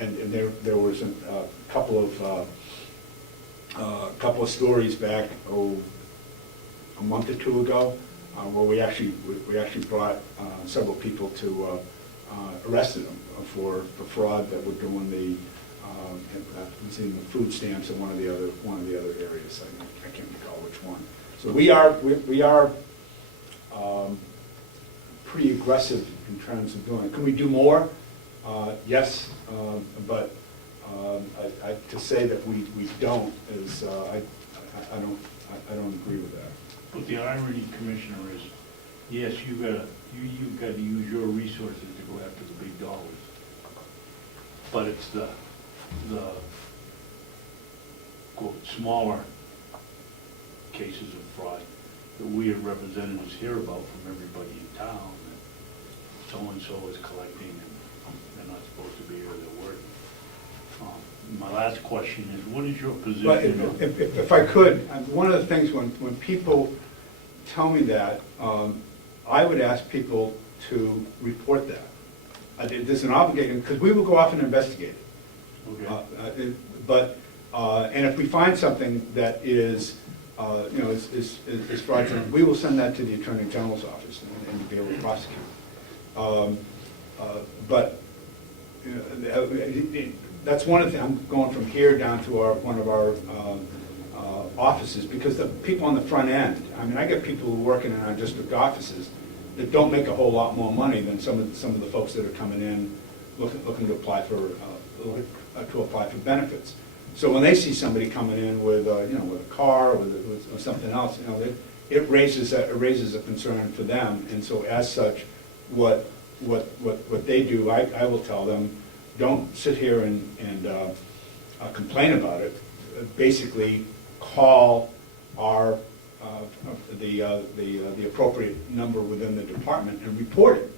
and there was a couple of stories back, a month or two ago, where we actually brought several people to, arrested them for fraud that were doing the, was in the food stamps and one of the other areas. I can't recall which one. So we are pretty aggressive in terms of doing it. Can we do more? Yes, but to say that we don't is I don't agree with that. But the irony, Commissioner, is yes, you've got to use your resources to go after the big dollars, but it's the quote smaller cases of fraud that we as representatives hear about from everybody in town, that so-and-so is collecting and they're not supposed to be here, they're working. My last question is, what is your position? But if I could, one of the things when people tell me that, I would ask people to report that. There's an obligation, because we will go off and investigate it. Okay. And if we find something that is, is fraudulent, we will send that to the Attorney General's office and be able to prosecute. But that's one of the things. I'm going from here down to one of our offices, because the people on the front end, I mean, I get people who are working in our district offices that don't make a whole lot more money than some of the folks that are coming in looking to apply for benefits. So when they see somebody coming in with with a car or with something else, it raises a concern for them. And so as such, what they do, I will tell them, don't sit here and complain about it. Basically, call our the appropriate number within the department and report it.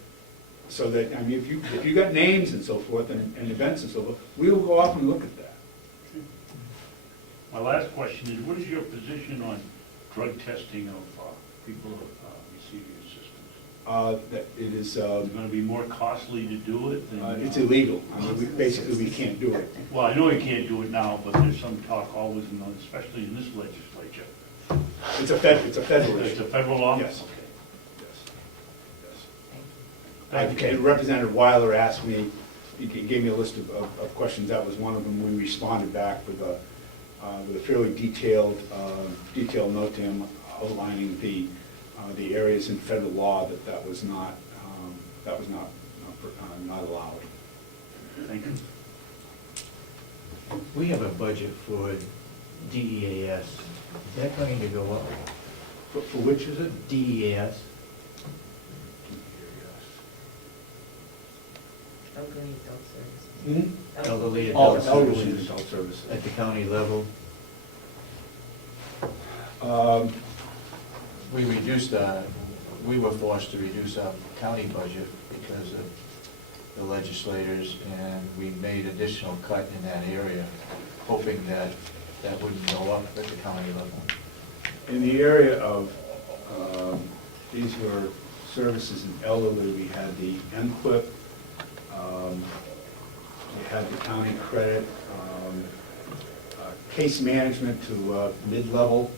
So that, I mean, if you got names and so forth and events and so forth, we will go off and look at that. My last question is, what is your position on drug testing of people receiving assistance? That it is. Is it going to be more costly to do it than? It's illegal. I mean, basically, we can't do it. Well, I know you can't do it now, but there's some talk always, especially in this legislature. It's a federal issue. It's a federal law? Yes. Okay. Yes. Thank you. Representative Weiler asked me, he gave me a list of questions. That was one of them. We responded back with a fairly detailed note to him outlining the areas in federal law that was not allowed. Thank you. We have a budget for DEAS. Is that going to go up? For which is it? DEAS? Elderly adult services. Hmm? Elderly adult Elderly services and adult services. at the county level? We were forced to reduce our county budget because of the legislators, and we made additional cut in that area, hoping that wouldn't go up at the county level. In the area of these were services in elderly, we had the MQIP, we had the county credit, case management to mid-level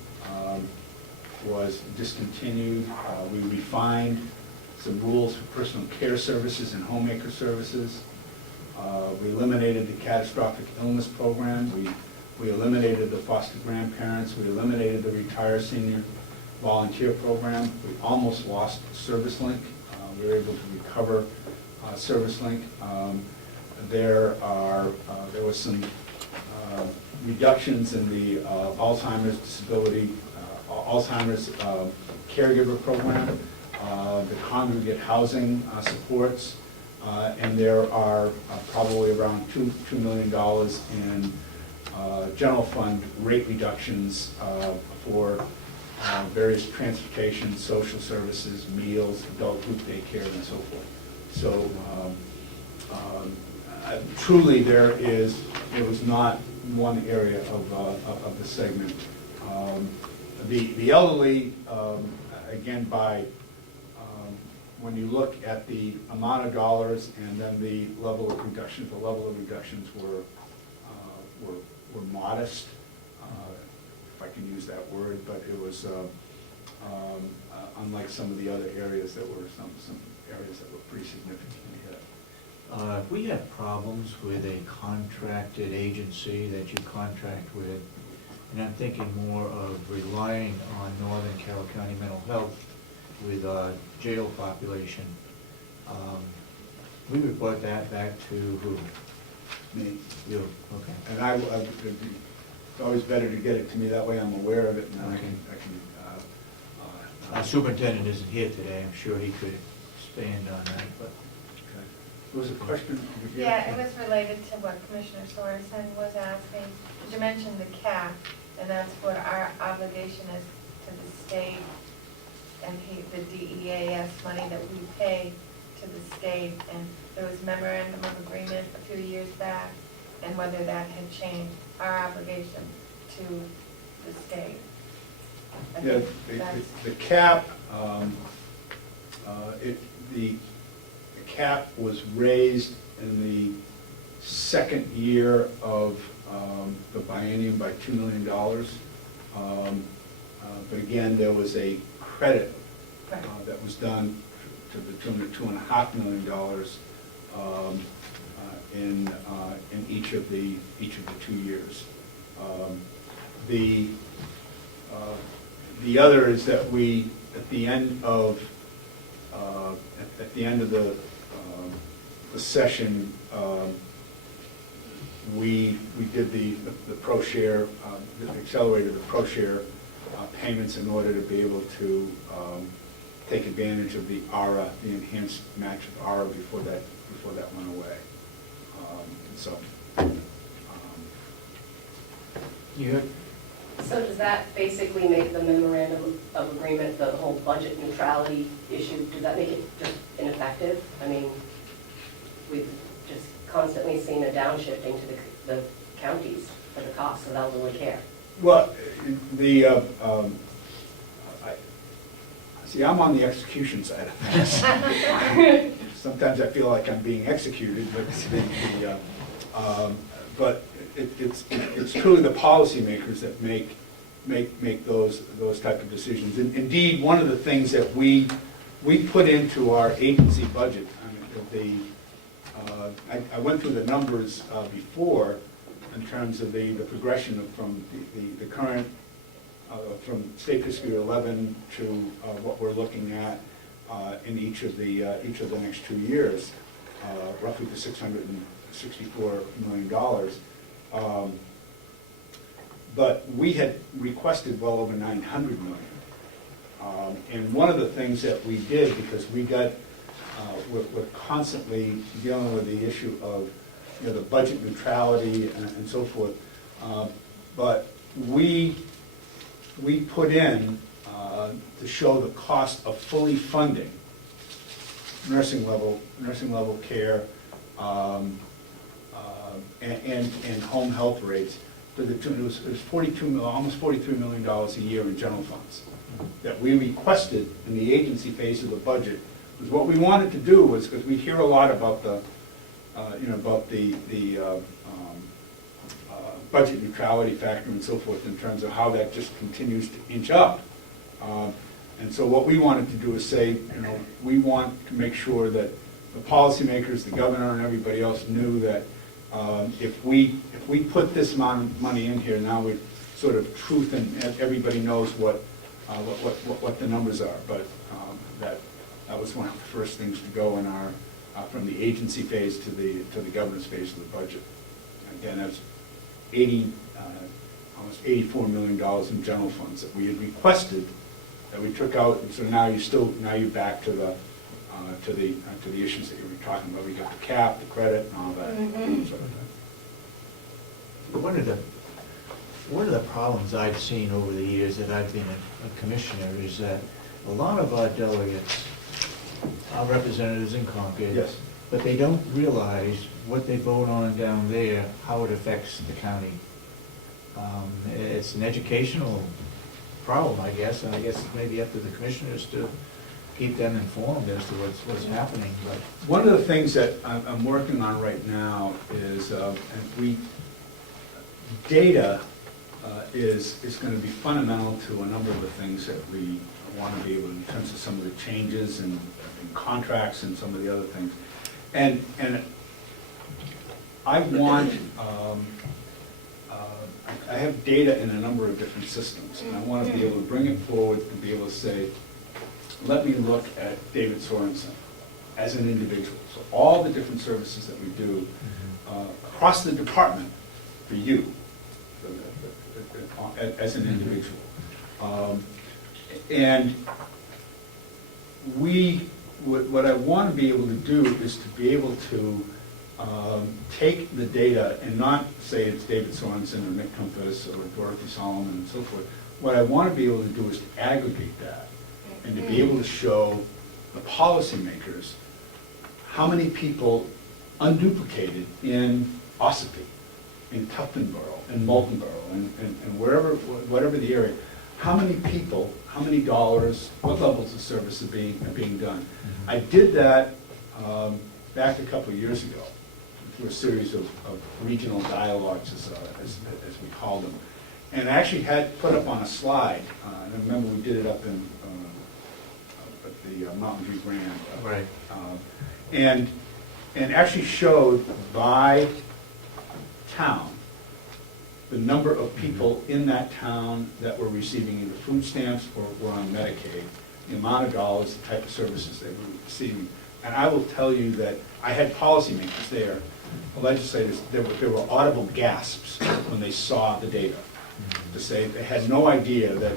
was discontinued. We refined some rules for personal care services and homemaker services. We eliminated the catastrophic illness program. We eliminated the foster grandparents. We eliminated the retired senior volunteer program. We almost lost Service Link. We were able to recover Service Link. There was some reductions in the Alzheimer's caregiver program, the congregate housing supports, and there are probably around $2 million in general fund rate reductions for various transportation, social services, meals, adult group daycare, and so forth. So truly there was not one area of the segment. The elderly, again, by when you look at the amount of dollars and then the level of reductions, the level of reductions were modest, if I can use that word, but it was unlike some of the other areas that were, some areas that were pretty significantly hit. If we have problems with a contracted agency that you contract with, and I'm thinking more of relying on Northern Carroll County Mental Health with our jail population, we report that back to who? Me. You, okay. And it's always better to get it to me, that way I'm aware of it, and then I can Our superintendent isn't here today, I'm sure he could expand on that, but. okay. There was a question over here. Yeah, it was related to what Commissioner Sorensen was asking. Did you mention the cap, and that's what our obligation is to the state, and the DEAS money that we pay to the state, and there was memorandum of agreement a few years back, and whether that had changed our obligation to the state. I Yeah, think that's- the cap, the cap was raised in the second year of the biennium by $2 million. But again, there was a credit that was done to the tune of $2.5 million in each of the 2 years. The other is that we, at the end of the session, we did the pro share, accelerated the pro share payments in order to be able to take advantage of the ARA, the enhanced match of ARA before that went away. So does that basically make the memorandum of agreement, the whole budget neutrality issue, does that make it just ineffective? I mean, we've just constantly seen a downshifting to the counties for the cost of elderly care. Well, see, I'm on the execution side of things. Sometimes I feel like I'm being executed, but it's truly the policymakers that make those type of decisions. And indeed, one of the things that we put into our agency budget, I went through the numbers before in terms of the progression from the current, from state fiscal year 11 to what we're looking at in each of the next 2 years, roughly to $664 million. But we had requested well over $900 million. And one of the things that we did, because we got, we're constantly dealing with the issue of the budget neutrality and so forth, but we put in to show the cost of fully funding nursing level care and home health rates to the tune, it was almost $43 million a year in general funds that we requested in the agency phase of the budget. Because what we wanted to do was, because we hear a lot about the budget neutrality factor and so forth in terms of how that just continues to inch up. And so what we wanted to do is say, we want to make sure that the policymakers, the governor, and everybody else knew that if we put this amount of money in here, now we're sort of truth, and everybody knows what the numbers are. But that was one of the first things to go in our from the agency phase to the governor's phase of the budget. Again, that's almost $84 million in general funds that we had requested that we took out. And so now you're back to the issues that you were talking about. We got the cap, the credit, and all that sort of thing. One of the problems I've seen over the years that I've been a commissioner is that a lot of our delegates are representatives in Concord. Yes. But they don't realize what they vote on down there, how it affects the county. It's an educational problem, I guess, and I guess it's maybe up to the commissioners to keep them informed as to what's happening, but. One of the things that I'm working on right now is, data is going to be fundamental to a number of the things that we want to be able, in terms of some of the changes in contracts and some of the other things. And I want, I have data in a number of different systems, and I want to be able to bring it forward and be able to say, let me look at David Sorensen as an individual. So all the different services that we do across the department for you as an individual. And what I want to be able to do is to be able to take the data and not say it's David Sorensen or Nick Compass or Dorothy Solomon and so forth. What I want to be able to do is to aggregate that and to be able to show the policymakers how many people unduplicated in Ossipee, in Tuftonboro, in Moultonboro, and wherever, whatever the area, how many people, how many dollars, what levels of service are being done. I did that back a couple of years ago through a series of regional dialogues, as we call them. And I actually had put up on a slide, and I remember we did it up in at the Mountain View Grand. Right. And actually showed by town the number of people in that town that were receiving either food stamps or were on Medicaid, the amount of dollars, the type of services they were receiving. And I will tell you that I had policymakers there, legislators, there were audible gasps when they saw the data, to say they had no idea that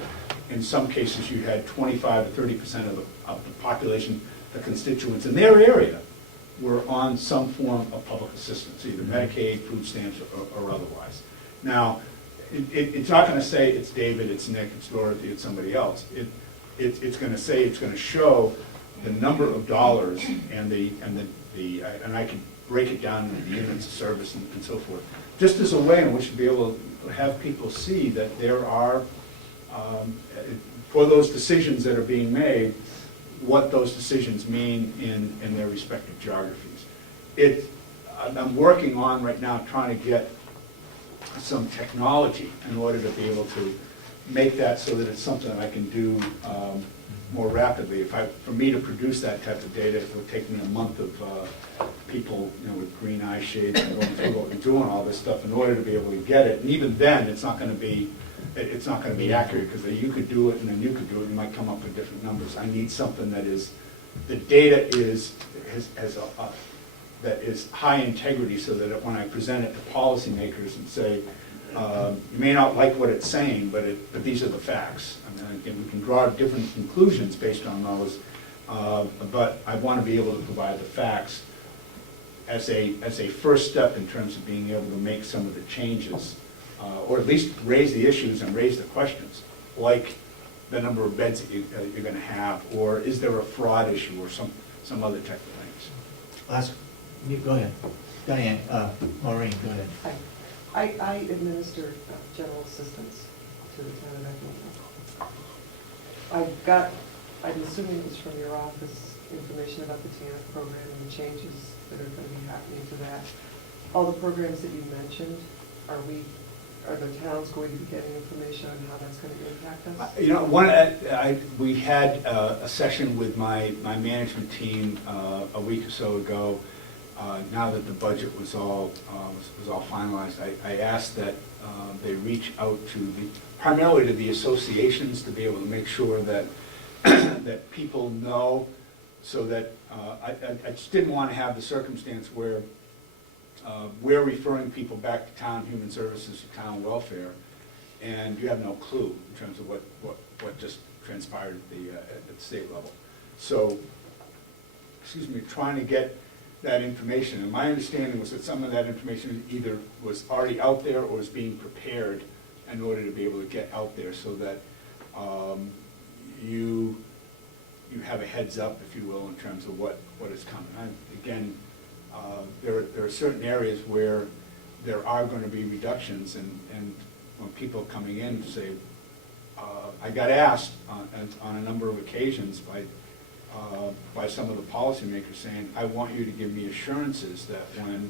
in some cases you had 25 to 30% of the population, the constituents in their area, were on some form of public assistance, either Medicaid, food stamps, or otherwise. Now, it's not going to say it's David, it's Nick, it's Dorothy, it's somebody else. It's going to say, it's going to show the number of dollars and and I can break it down into the units of service and so forth, just as a way in which to be able to have people see that there are, for those decisions that are being made, what those decisions mean in their respective geographies. I'm working on right now trying to get some technology in order to be able to make that so that it's something that I can do more rapidly. For me to produce that type of data, it would take me a month of people, with green eye shades and going through and doing all this stuff in order to be able to get it. And even then, it's not going to be accurate, because you could do it and then you could do it, and you might come up with different numbers. I need something that is, the data that is high integrity, so that when I present it to policymakers and say, you may not like what it's saying, but these are the facts. I mean, again, we can draw different conclusions based on those, but I want to be able to provide the facts as a first step in terms of being able to make some of the changes, or at least raise the issues and raise the questions, like the number of beds that you're going to have, or is there a fraud issue, or some other type of things. Go ahead. Diane, Maureen, go ahead. Hi. I administer general assistance to the town of Echo. I'm assuming it was from your office, information about the TANF program and the changes that are going to be happening to that. All the programs that you mentioned, are the towns going to be getting information on how that's going to impact us? We had a session with my management team a week or so ago. Now that the budget was all finalized, I asked that they reach out to primarily to the associations, to be able to make sure that that people know, so that I just didn't want to have the circumstance where we're referring people back to town human services, to town welfare, and you have no clue in terms of what just transpired at the state level. So, trying to get that information, and my understanding was that some of that information either was already out there or was being prepared in order to be able to get out there, so that you have a heads up, if you will, in terms of what is coming. Again, there are certain areas where there are going to be reductions, and when people coming in say, I got asked on a number of occasions by by some of the policymakers saying, I want you to give me assurances that when